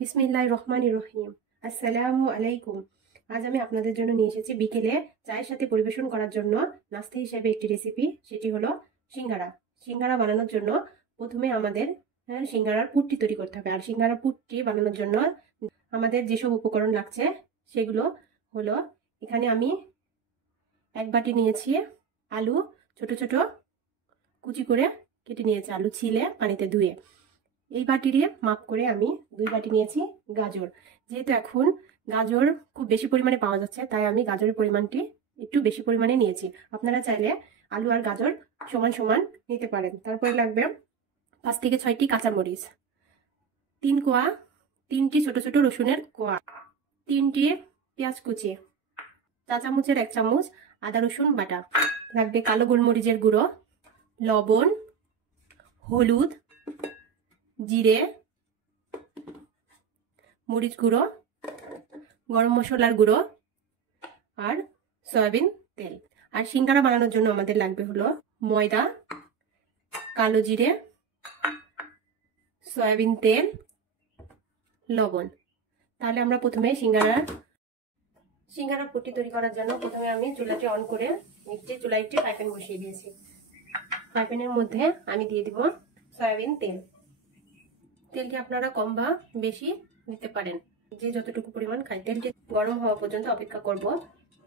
বিসমিল্লাহির রহমানির রহিম। আসসালামু আলাইকুম। আজ আমি আপনাদের জন্য নিয়ে এসেছি বিকেলে চায়ের সাথে পরিবেশন করার জন্য নাস্তা হিসেবে একটি রেসিপি। সেটি হলো সিঙ্গারা। সিঙ্গারা বানানোর জন্য প্রথমে আমাদের সিঙ্গারার পুরটি তৈরি করতে হবে। আর সিঙ্গারার পুরটি বানানোর জন্য আমাদের যেসব উপকরণ লাগছে সেগুলো হলো, এখানে আমি এক বাটি নিয়েছি আলু, ছোট ছোট কুচি করে কেটে নিয়েছি, আলু ছিলে পানিতে ধুয়ে। এই বাটিরে মাপ করে আমি 2 বাটি নিয়েছি গাজর। যেহেতু এখন গাজর খুব বেশি পরিমাণে পাওয়া যাচ্ছে, তাই আমি গাজরের পরিমাণটি একটু বেশি পরিমাণে নিয়েছি। আপনারা চাইলে আলু আর গাজর সমান সমান নিতে পারেন। তারপরে লাগবে 5 থেকে 6টি কাঁচামরিচ, 3টি ছোট ছোট রসুনের কোয়া, 3টি পেঁয়াজ কুচি, চা চামচের 1 চামচ আদা রসুন বাটা, লাগবে কালো গোলমরিচের গুঁড়ো, লবণ, হলুদ, জিরে, মরিচ গুঁড়ো, গরম মশলার গুঁড়ো আর সয়াবিন তেল। আর সিঙ্গারা বানানোর জন্য আমাদের লাগবে হলো ময়দা, কালো জিরে, সয়াবিন তেল, লবণ। তাহলে আমরা প্রথমে সিঙ্গারার পুরটি তৈরি করার জন্য প্রথমে আমি চুলাটি অন করে চুলায় একটি ফ্রাই প্যান বসিয়ে দিয়েছি। ফ্রাই প্যানের মধ্যে আমি দিয়ে দিব সয়াবিন তেল। তেলটি আপনারা কম বা বেশি দিতে পারেন, যে যতটুকু পরিমাণ খাই। তেলটি গরম হওয়া পর্যন্ত অপেক্ষা করব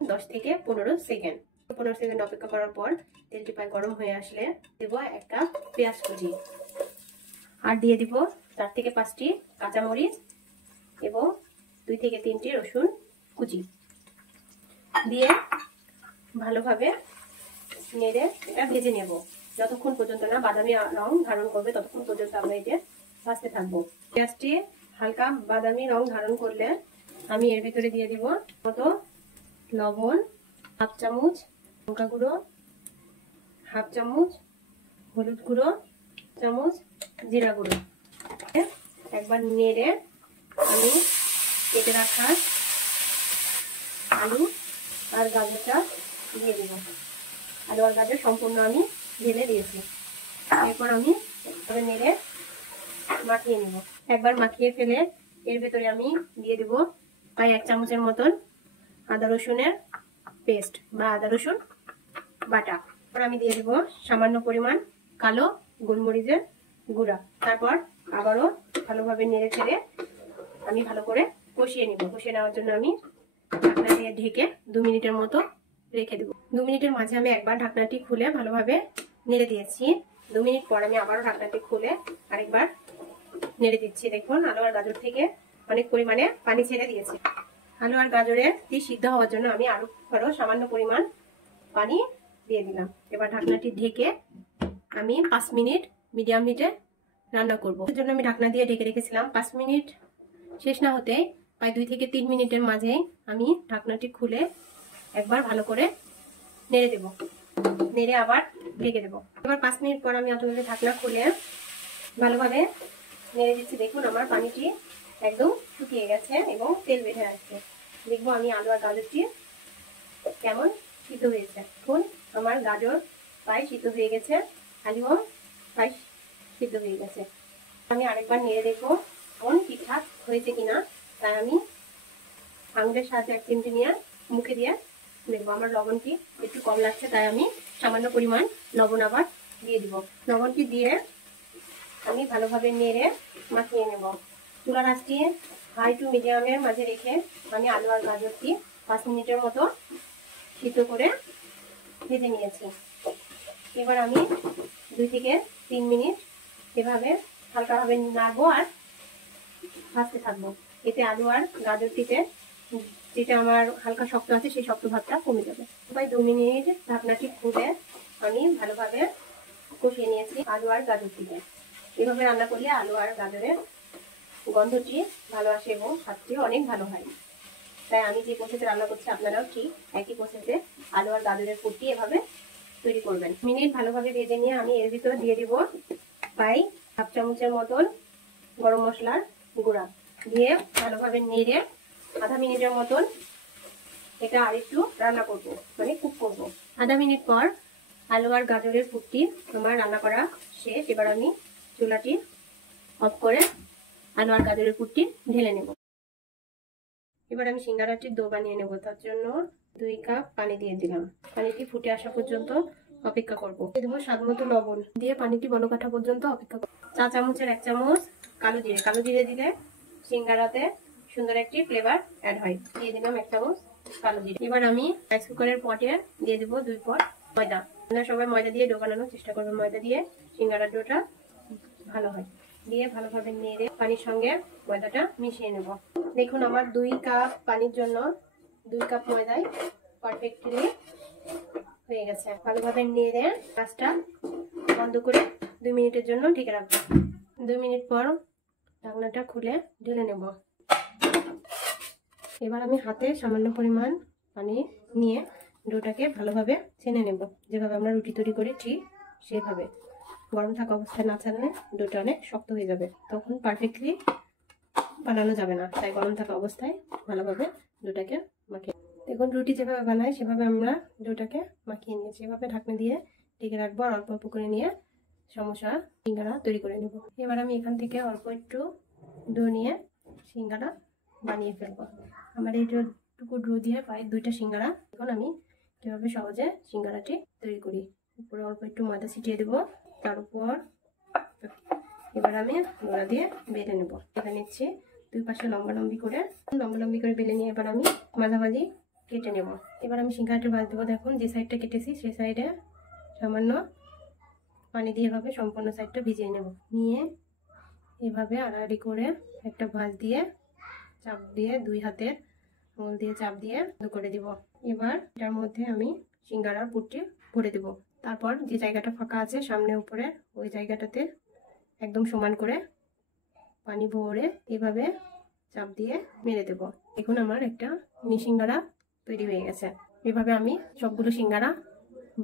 10 থেকে 15 সেকেন্ড। 15 সেকেন্ড অপেক্ষা করার পর তেলটি প্রায় গরম হয়ে আসলে দেব 1 কাপ পেঁয়াজ কুচি, আর দিয়ে দিব 4 থেকে 5টি কাঁচামরিচ এবং 2 থেকে 3টি রসুন কুচি দিয়ে ভালোভাবে নেড়ে এটা ভেজে নেব যতক্ষণ পর্যন্ত না বাদামি রং ধারণ করবে, ততক্ষণ পর্যন্ত আমরা এটা ভাজতে থাকবো। পেঁয়াজটি হালকা বাদামি রং ধারণ করলে আমি এর ভিতরে দিয়ে দিব মতো লবণ, হাফ চামচ লঙ্কা গুঁড়ো, হাফ চামচ হলুদ গুঁড়ো, চামচ জিরা গুঁড়ো। একবার নেড়ে আমি কেটে রাখা আলু আর গাজরটা দিয়ে দিব। আলু আর গাজর সম্পূর্ণ আমি ঢেলে দিয়েছি। এরপর আমি নেড়ে মাখিয়ে নিব। একবার মাখিয়ে ফেলে এর ভেতরে আমি দিয়ে দিব প্রায় 1 চামচের মতন আদা রসুনের পেস্ট বা আদা রসুন বাটা। তারপর আমি দিয়ে দিব সামান্য পরিমাণ কালো গোলমরিচের গুঁড়া। তারপর আবারও ভালোভাবে নেড়ে ছেড়ে আমি ভালো করে কষিয়ে নিব। কষিয়ে নেওয়ার জন্য আমি ঢাকনা দিয়ে ঢেকে 2 মিনিটের মতো রেখে দেব। 2 মিনিটের মাঝে আমি একবার ঢাকনাটি খুলে ভালোভাবে নেড়ে দিয়েছি। 2 মিনিট পর আমি আবারও ঢাকনাটি খুলে আরেকবার নেড়ে দিচ্ছি। দেখুন আলু আর গাজর থেকে অনেক পরিমাণে পানি ছেড়ে দিয়েছে। আলু আর গাজরের সিদ্ধ হওয়ার জন্য আমি আরো সামান্য পরিমাণ পানি দিয়ে দিলাম। এবার ঢাকনাটি ঢেকে আমি 5 মিনিট মিডিয়াম হিটে রান্না করব। এর জন্য আমি ঢাকনা দিয়ে ঢেকে রেখেছিলাম। 5 মিনিট শেষ না হতে প্রায় 2 থেকে 3 মিনিটের মাঝে আমি ঢাকনাটি খুলে একবার ভালো করে নেড়ে দেব। নেড়ে আবার ঢেকে দেব। এবার 5 মিনিট পর আমি আপনাদের ঢাকনা খুলে ভালোভাবে নেড়ে দিচ্ছি। দেখুন আমার পানিটি একদম শুকিয়ে গেছে এবং তেল বের আসছে। দেখবো আমি আলু আর গাজরটি কেমন সিদ্ধ হয়েছে। এখন আমার গাজর প্রায় সিদ্ধ হয়ে গেছে, আলুও প্রায় সিদ্ধ হয়ে গেছে। আমি আরেকবার নেড়ে দেখবো কোন ঠিকঠাক হয়েছে কিনা। তাই আমি আঙুলের সাহায্যে 1 চিমটি নিয়ে মুখে দিয়ে দেখবো। আমার লবণটি একটু কম লাগছে, তাই আমি সামান্য পরিমাণ লবণ আবার দিয়ে দিব। লবণটি দিয়ে আমি ভালোভাবে নেড়ে মাখিয়ে নেব। চুলার আঁচটি হাই টু মিডিয়ামের মাঝে রেখে আমি আলু আর গাজরটি 5 মিনিটের মতো সিদ্ধ করে ভেজে নিয়েছি। এবার আমি 2 থেকে 3 মিনিট এভাবে হালকাভাবে নাড়বো আর ভাজতে থাকবো। এতে আলু আর গাজরটিতে যেটা আমার হালকা শক্ত আছে সেই শক্ত ভাবটা কমে যাবে। প্রায় 2 মিনিট ঢাকনাটি খুলে আমি ভালোভাবে কষিয়ে নিয়েছি আলু আর গাজরটিকে। এভাবে রান্না করলে আলু আর গাজরের গন্ধটি ভালো আসে এবং স্বাদটি অনেক ভালো হয়। তাই আমি যে প্রসেসে রান্না করছি আপনারাও ঠিক একই প্রসেসে আলু আর গাজরের পুরটি এভাবে তৈরি করবেন। মিনিট ভালোভাবে ভেজে নিয়ে আমি এর ভিতরে দিয়ে দিব প্রায় হাফ চামচের মতন গরম মশলার গুঁড়া দিয়ে ভালোভাবে নেড়ে আধা মিনিটের মতন এটা আরেকটু রান্না করব, মানে কুক করব। আধা মিনিট পর আলু আর গাজরের পুরটি আমার রান্না করা শেষ। এবার আমি চুলাটি অফ করে আলু আর গাজরের পুরটি ঢেলে নেব। এবার আমি সিঙ্গারাটির ডো বানিয়ে নেব। তার জন্য 2 কাপ পানি দিয়ে দিলাম। পানিটি ফুটে আসা পর্যন্ত অপেক্ষা করব। দিয়ে দেবো স্বাদ মতো লবণ, দিয়ে পানিটি বলক ওঠা পর্যন্ত অপেক্ষা করব। চা চামচের 1 চামচ কালো জিরে দিলে সিঙ্গারাতে সুন্দর একটি ফ্লেভার অ্যাড হয়। দিয়ে দিলাম 1 চামচ কালো জিরে। এবার আমি রাইস কুকারের পটে দিয়ে দেবো 2 পট ময়দা। আপনারা সবাই ময়দা দিয়ে ডো বানানোর চেষ্টা করবেন। ময়দা দিয়ে সিঙ্গারার ডোটা ভালো হয়। দিয়ে ভালোভাবে নেড়ে পানির সঙ্গে ময়দাটা মিশিয়ে নেব। দেখুন আমার 2 কাপ পানির জন্য 2 কাপ ময়দায় পারফেক্টলি হয়ে গেছে। ভালোভাবে নেড়ে গ্যাসটা বন্ধ করে 2 মিনিটের জন্য ঢেকে রাখবো। 2 মিনিট পর ঢাকনাটা খুলে ঢেলে নেব। এবার আমি হাতে সামান্য পরিমাণ পানি নিয়ে ডোটাকে ভালোভাবে ছেনে নেব। যেভাবে আমরা রুটি তৈরি করি ঠিক সেভাবে। গরম থাকা অবস্থায় না ছাড়লে ডোটা অনেক শক্ত হয়ে যাবে, তখন পারফেক্টলি বানানো যাবে না। তাই গরম থাকা অবস্থায় ভালোভাবে ডোটাকে মাখিয়ে, দেখুন রুটি যেভাবে বানাই সেভাবে আমরা ডোটাকে মাখিয়ে নিয়েছি। এভাবে ঢাকনা দিয়ে ঢেকে রাখবো আর অল্প অল্প করে নিয়ে সমোসা সিঙ্গারা তৈরি করে নেব। এবার আমি এখান থেকে অল্প একটু ডো নিয়ে সিঙ্গারা বানিয়ে ফেলবো। আমার এইটুকু ডো দিয়ে প্রায় 2টা সিঙ্গারা। এখন আমি কিভাবে সহজে সিঙ্গারাটি তৈরি করি। উপরে অল্প একটু ময়দা ছিটিয়ে দেবো, তার উপর এবার আমি গোড়া দিয়ে বেলে নেব। বেলে নিচ্ছি 2 পাশে লম্বালম্বি করে বেলে নিয়ে এবার আমি মাঝামাঝি কেটে নেব। এবার আমি সিঙ্গারাটি ভাজ দেবো। দেখুন যে সাইডটা কেটেছি সেই সাইডে সামান্য পানি দিয়ে এভাবে সম্পূর্ণ সাইডটা ভিজিয়ে নেব। নিয়ে এভাবে আড়াআড়ি করে একটা ভাঁজ দিয়ে চাপ দিয়ে 2 হাতের আঙুল দিয়ে চাপ দিয়ে করে দিব। এবার এটার মধ্যে আমি সিঙ্গারার পুরটি ভরে দেব। তারপর যে জায়গাটা ফাঁকা আছে সামনে উপরে ওই জায়গাটাতে একদম সমান করে পানি ভরে এভাবে চাপ দিয়ে মেরে দেব। এখন আমার একটা মিনি সিঙ্গারা তৈরি হয়ে গেছে। এভাবে আমি সবগুলো সিঙ্গারা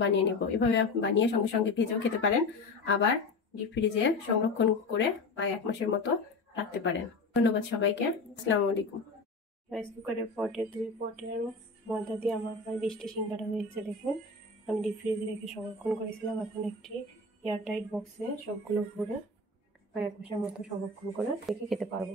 বানিয়ে নেব। এভাবে বানিয়ে সঙ্গে সঙ্গে ভেজেও খেতে পারেন, আবার ডিপ ফ্রিজে সংরক্ষণ করে প্রায় 1 মাসের মতো রাখতে পারেন। ধন্যবাদ সবাইকে। আসসালামু আলাইকুম। রাইস কুকারের পটে 2 পটের ময়দা দিয়ে আমার প্রায় 20টি সিঙ্গারা হয়েছে। দেখুন আমি ডিপ ফ্রিজে রেখে সংরক্ষণ করেছিলাম। এখন একটি এয়ারটাইট বক্সে সবগুলো ভরে প্রায় 1 মাসের মতো সংরক্ষণ করে রেখে খেতে পারবো।